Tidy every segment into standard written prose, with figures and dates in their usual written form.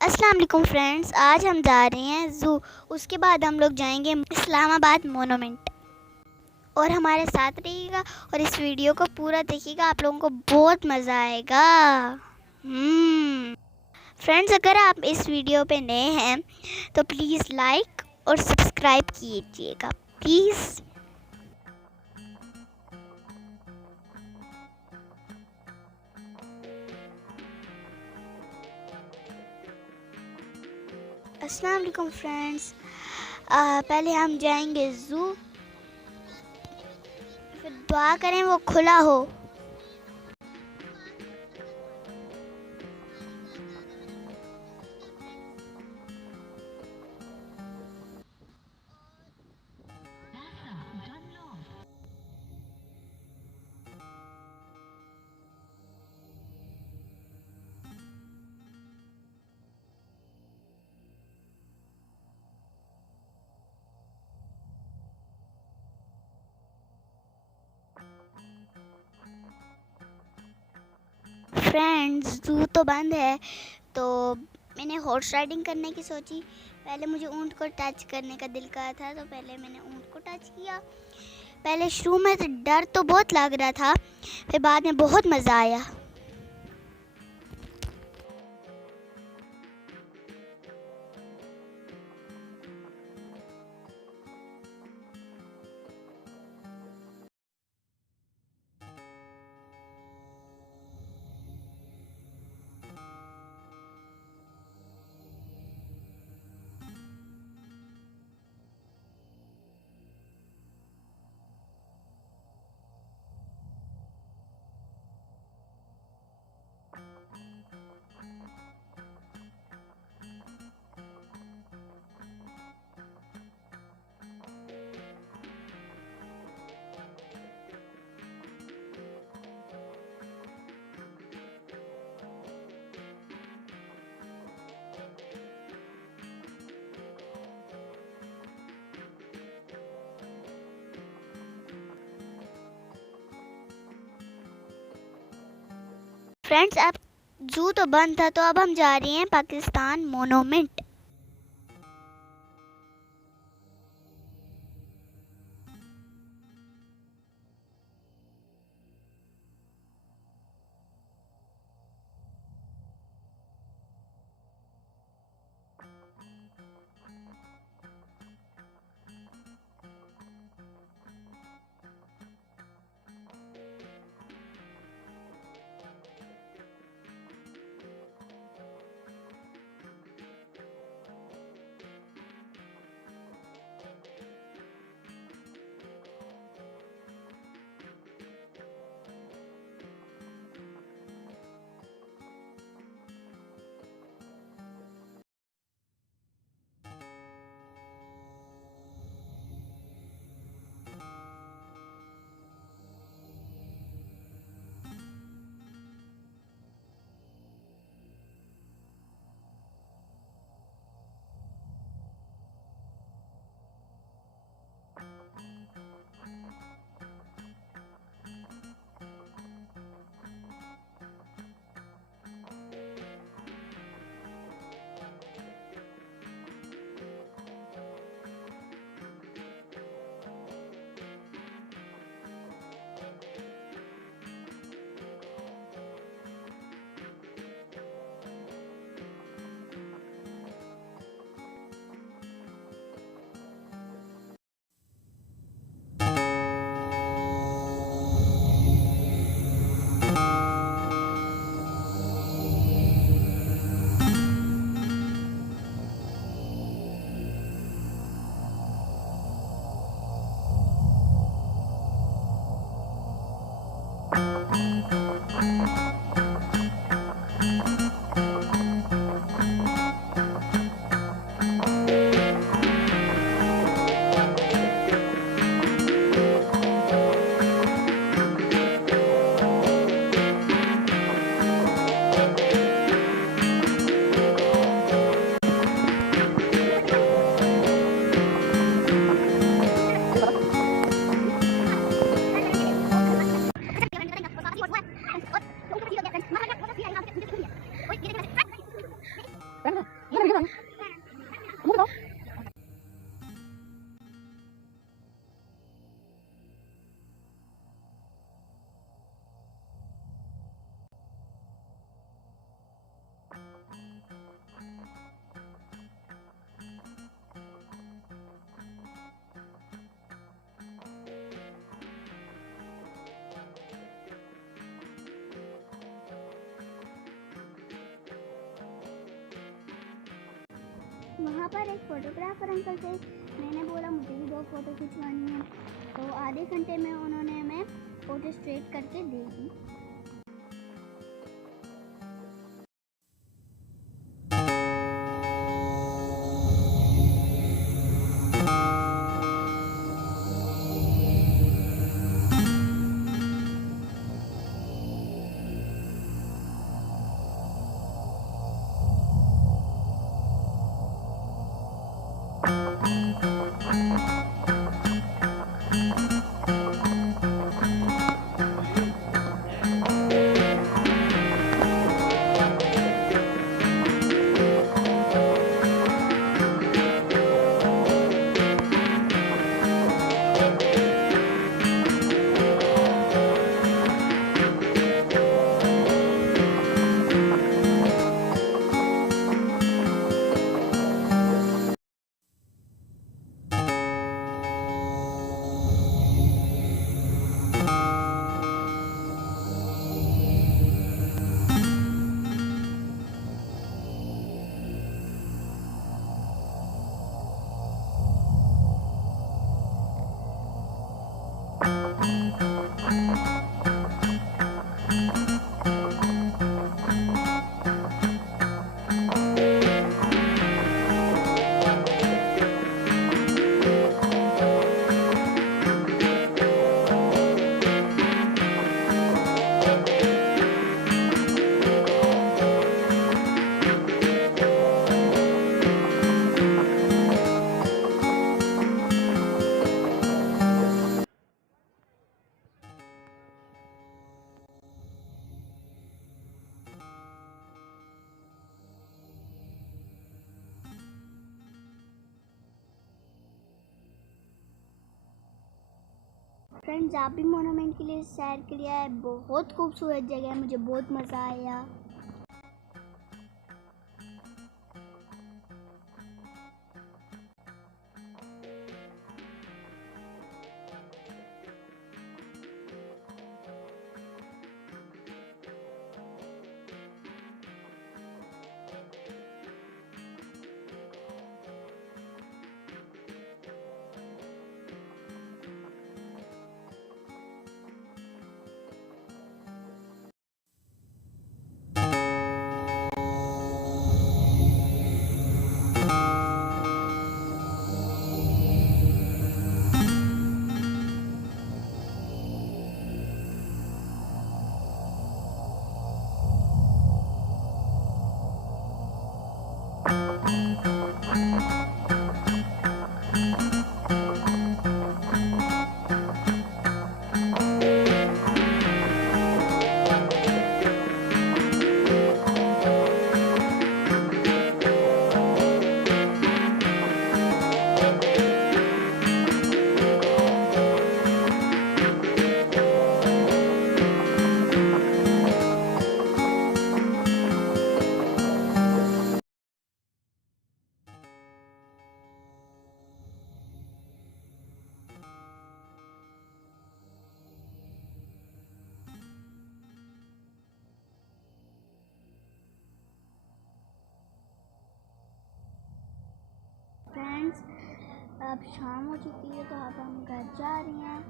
अस्सलाम वालेकुम फ्रेंड्स, आज हम जा रहे हैं ज़ू। उसके बाद हम लोग जाएंगे इस्लामाबाद मोनूमेंट। और हमारे साथ रहिएगा और इस वीडियो को पूरा देखिएगा, आप लोगों को बहुत मज़ा आएगा। फ्रेंड्स, अगर आप इस वीडियो पे नए हैं तो प्लीज़ लाइक और सब्सक्राइब कीजिएगा प्लीज़। अस्सलाम वालेकुम फ्रेंड्स, पहले हम जाएंगे ज़ू, फिर दुआ करें वो खुला हो। फ्रेंड्स, ज़ू तो बंद है तो मैंने हॉर्स राइडिंग करने की सोची। पहले मुझे ऊँट को टच करने का दिल करा था तो पहले मैंने ऊँट को टच किया। पहले शुरू में तो डर तो बहुत लग रहा था, फिर बाद में बहुत मज़ा आया। फ्रेंड्स, अब ज़ू तो बंद था तो अब हम जा रहे हैं पाकिस्तान मोनूमेंट। वहाँ पर एक फ़ोटोग्राफ़र अंकल थे। मैंने बोला मुझे भी 2 फ़ोटो खिंचवानी है, तो आधे घंटे में उन्होंने हमें फ़ोटो स्ट्रेट करके दे दी। फ्रेंड्स, आप भी मोनूमेंट के लिए सैर के लिए आए। बहुत खूबसूरत जगह है, मुझे बहुत मज़ा आया। फ्रेंड्स, अब शाम हो चुकी है तो अब हम घर जा रहे हैं।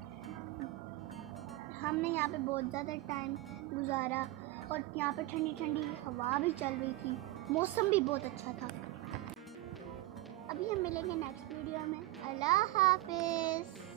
हमने यहाँ पे बहुत ज़्यादा टाइम गुजारा और यहाँ पे ठंडी ठंडी हवा भी चल रही थी, मौसम भी बहुत अच्छा था। अभी हम मिलेंगे नेक्स्ट वीडियो में। अल्लाह हाफिज़।